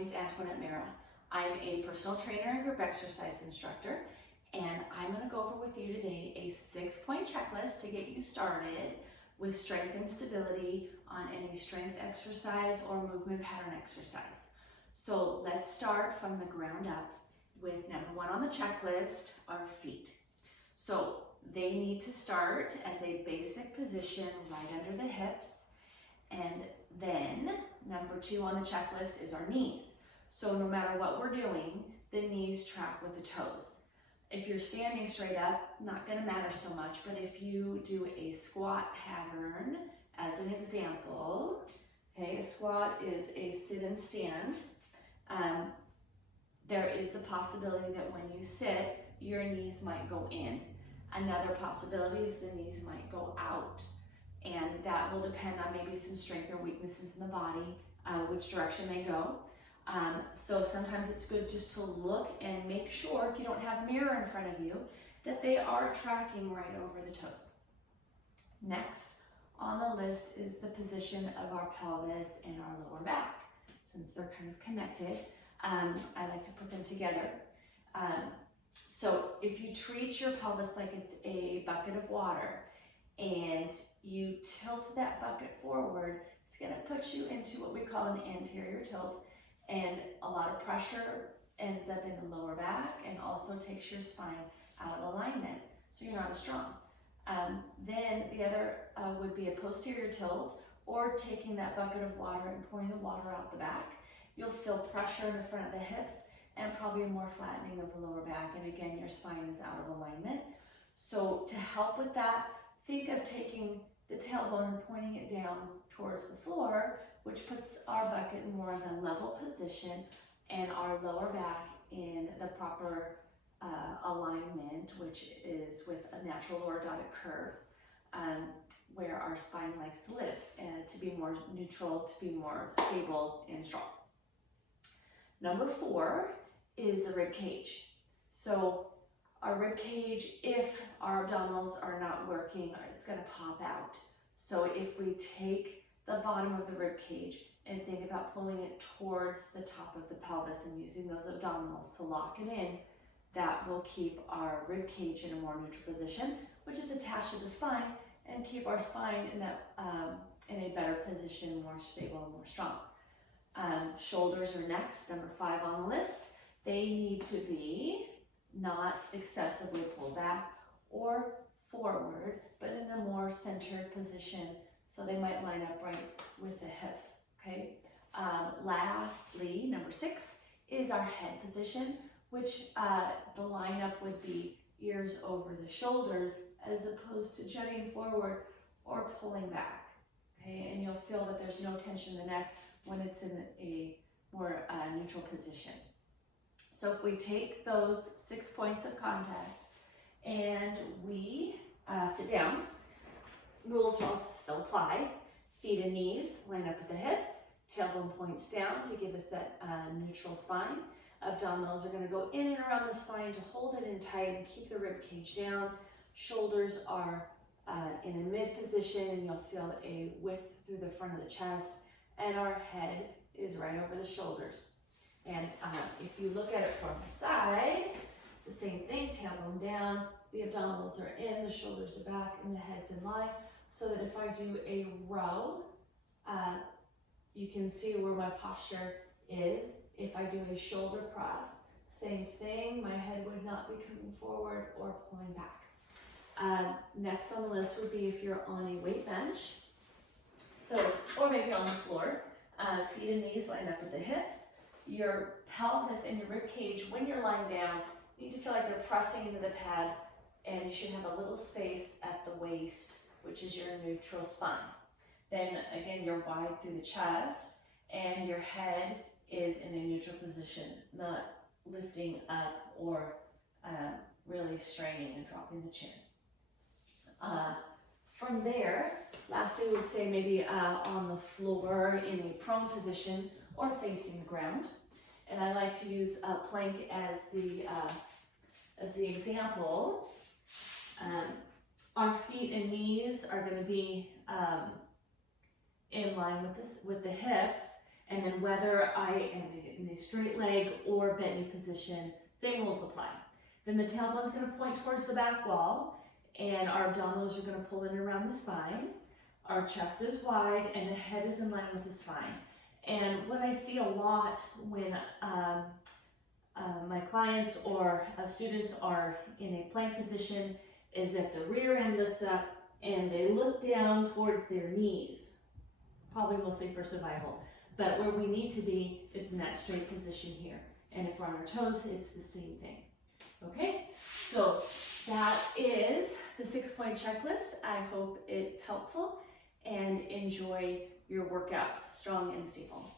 name's Antoinette Mera. I'm a personal trainer and group exercise instructor, and I'm going to go over with you today a 6-point checklist to get you started with strength and stability on any strength exercise or movement pattern exercise. So let's start from the ground up with number 1 on the checklist, our feet. So they need to start as a basic position right under the hips, and then number 2 on the checklist is our knees. So no matter what we're doing, the knees track with the toes. If you're standing straight up, not going to matter so much, but if you do a squat pattern, as an example, okay, a squat is a sit and stand. There is the possibility that when you sit, your knees might go in. Another possibility is the knees might go out. And that will depend on maybe some strength or weaknesses in the body, which direction they go. So sometimes it's good just to look and make sure, if you don't have a mirror in front of you, that they are tracking right over the toes. Next on the list is the position of our pelvis and our lower back. Since they're kind of connected, I like to put them together. So if you treat your pelvis like it's a bucket of water and you tilt that bucket forward, it's going to put you into what we call an anterior tilt, and a lot of pressure ends up in the lower back and also takes your spine out of alignment, so you're not as strong. Then the other would be a posterior tilt, or taking that bucket of water and pouring the water out the back. You'll feel pressure in the front of the hips and probably a more flattening of the lower back, and again, your spine is out of alignment. So to help with that, think of taking the tailbone and pointing it down towards the floor, which puts our bucket more in a level position and our lower back in the proper alignment, which is with a natural lordotic curve, where our spine likes to live, and to be more neutral, to be more stable and strong. Number 4 is the rib cage. So our rib cage, if our abdominals are not working, it's going to pop out. So if we take the bottom of the rib cage and think about pulling it towards the top of the pelvis and using those abdominals to lock it in, that will keep our rib cage in a more neutral position, which is attached to the spine, and keep our spine in that in a better position, more stable and more strong. Shoulders are next, number 5 on the list. They need to be not excessively pulled back or forward, but in a more centered position, so they might line up right with the hips, okay? Lastly, number 6 is our head position, which the lineup would be ears over the shoulders as opposed to jutting forward or pulling back, okay? And you'll feel that there's no tension in the neck when it's in a more neutral position. So if we take those 6 points of contact and we sit down, rules will still apply. Feet and knees line up at the hips, tailbone points down to give us that neutral spine. Abdominals are going to go in and around the spine to hold it in tight and keep the rib cage down. Shoulders are in a mid position, and you'll feel a width through the front of the chest, and our head is right over the shoulders. And if you look at it from the side, it's the same thing, tailbone down, the abdominals are in, the shoulders are back, and the head's in line, so that if I do a row, you can see where my posture is. If I do a shoulder cross, same thing, my head would not be coming forward or pulling back. Next on the list would be if you're on a weight bench, or maybe on the floor. Feet and knees line up at the hips. Your pelvis and your rib cage, when you're lying down, need to feel like they're pressing into the pad, and you should have a little space at the waist, which is your neutral spine. Then again, you're wide through the chest, and your head is in a neutral position, not lifting up or really straining and dropping the chin. From there, lastly, we would say maybe on the floor in a prone position or facing the ground. And I like to use a plank as the example. Our feet and knees are going to be in line with the hips, And then whether I am in a straight leg or bent knee position, same rules apply. Then the tailbone's going to point towards the back wall, and our abdominals are going to pull in around the spine. Our chest is wide and the head is in line with the spine. And what I see a lot when my clients or students are in a plank position is that the rear end lifts up and they look down towards their knees, probably mostly for survival. But where we need to be is in that straight position here. And if we're on our toes, it's the same thing. Okay, so that is the 6-point checklist. I hope it's helpful, and enjoy your workouts, strong and stable.